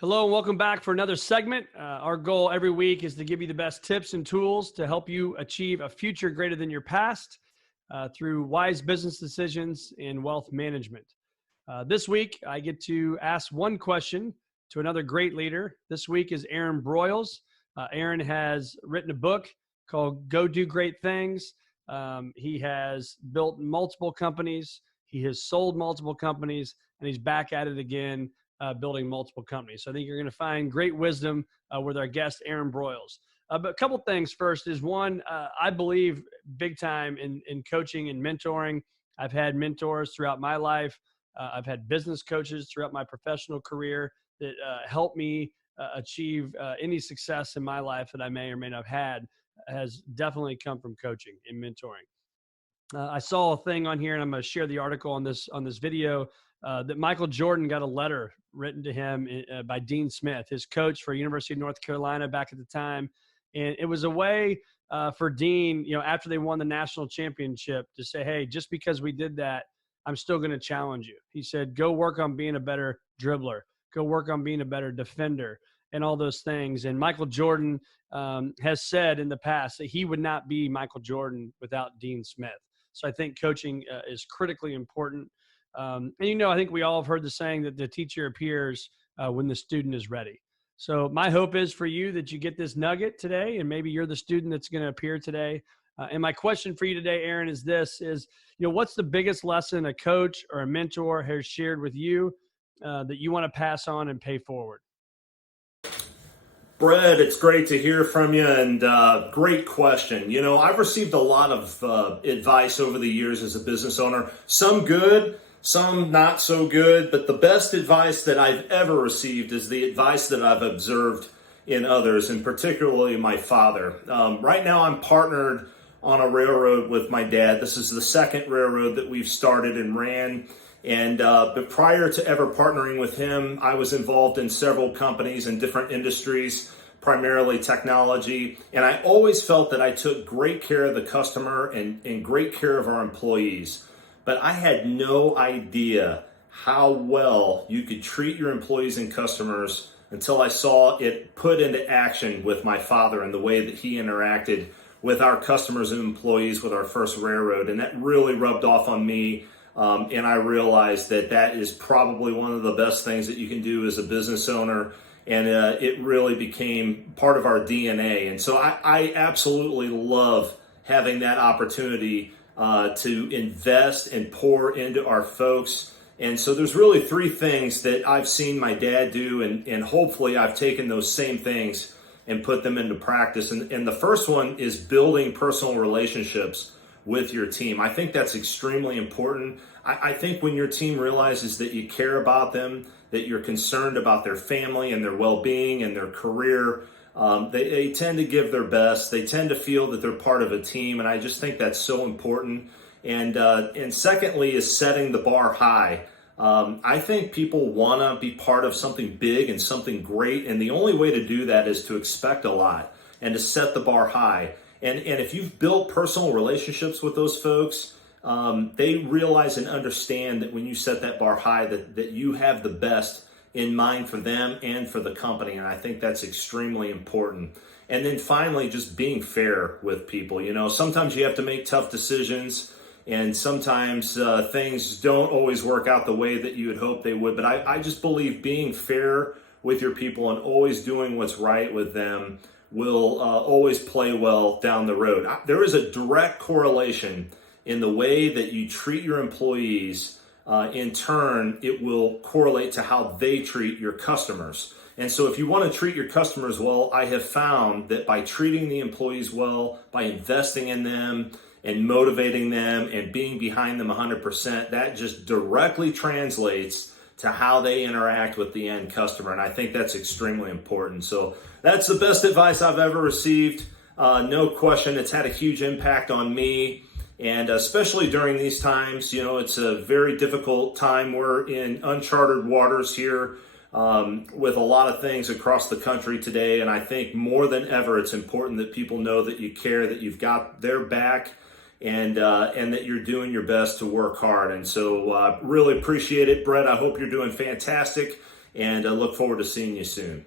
Hello and welcome back for another segment. Our goal every week is to give you the best tips and tools to help you achieve a future greater than your past through wise business decisions and wealth management. This week, I get to ask one question to another great leader. This week is Aaron Broyles. Aaron has written a book called Go Do Great Things. He has built multiple companies. He has sold multiple companies, and he's back at it again building multiple companies. So I think you're going to find great wisdom with our guest, Aaron Broyles. But a couple things first is one, I believe big time in coaching and mentoring. I've had mentors throughout my life. I've had business coaches throughout my professional career that helped me achieve any success in my life that I may or may not have had has definitely come from coaching and mentoring. I saw a thing on here, and I'm going to share the article on this video that Michael Jordan got a letter written to him by Dean Smith, his coach for University of North Carolina back at the time, and it was a way for Dean, after they won the national championship, to say, "Hey, just because we did that, I'm still going to challenge you." He said, "Go work on being a better dribbler. Go work on being a better defender." And all those things. And Michael Jordan has said in the past that he would not be Michael Jordan without Dean Smith. So I think coaching is critically important. And, I think we all have heard the saying that the teacher appears when the student is ready. So my hope is for you that you get this nugget today, and maybe you're the student that's going to appear today. And my question for you today, Aaron, is this, what's the biggest lesson a coach or a mentor has shared with you that you want to pass on and pay forward? Brett, it's great to hear from you, and great question. I've received a lot of advice over the years as a business owner, some good, some not so good, but the best advice that I've ever received is the advice that I've observed in others, and particularly my father. Right now, I'm partnered on a railroad with my dad. This is the second railroad that we've started and ran. And but prior to ever partnering with him, I was involved in several companies in different industries, primarily technology. And I always felt that I took great care of the customer and great care of our employees. But I had no idea how well you could treat your employees and customers until I saw it put into action with my father and the way that he interacted with our customers and employees with our first railroad. And that really rubbed off on me. And I realized that is probably one of the best things that you can do as a business owner. And it really became part of our DNA. And so I absolutely love having that opportunity to invest and pour into our folks. And so there's really three things that I've seen my dad do, and hopefully I've taken those same things and put them into practice. And the first one is building personal relationships with your team. I think that's extremely important. I think when your team realizes that you care about them, that you're concerned about their family and their well-being and their career, they tend to give their best. They tend to feel that they're part of a team, and I just think that's so important. And secondly is setting the bar high. I think people want to be part of something big and something great, and the only way to do that is to expect a lot and to set the bar high. And if you've built personal relationships with those folks, they realize and understand that when you set that bar high, that you have the best in mind for them and for the company. And I think that's extremely important. And then finally, just being fair with people. Sometimes you have to make tough decisions, and sometimes things don't always work out the way that you would hope they would. But I just believe being fair with your people and always doing what's right with them will always play well down the road. There is a direct correlation in the way that you treat your employees. In turn, it will correlate to how they treat your customers. And so if you want to treat your customers well, I have found that by treating the employees well, by investing in them and motivating them and being behind them 100%, that just directly translates to how they interact with the end customer. And I think that's extremely important. So that's the best advice I've ever received. No question, it's had a huge impact on me. And especially during these times, it's a very difficult time. We're in uncharted waters here with a lot of things across the country today. And I think more than ever, it's important that people know that you care, that you've got their back, and that you're doing your best to work hard. And so really appreciate it, Brett. I hope you're doing fantastic and look forward to seeing you soon.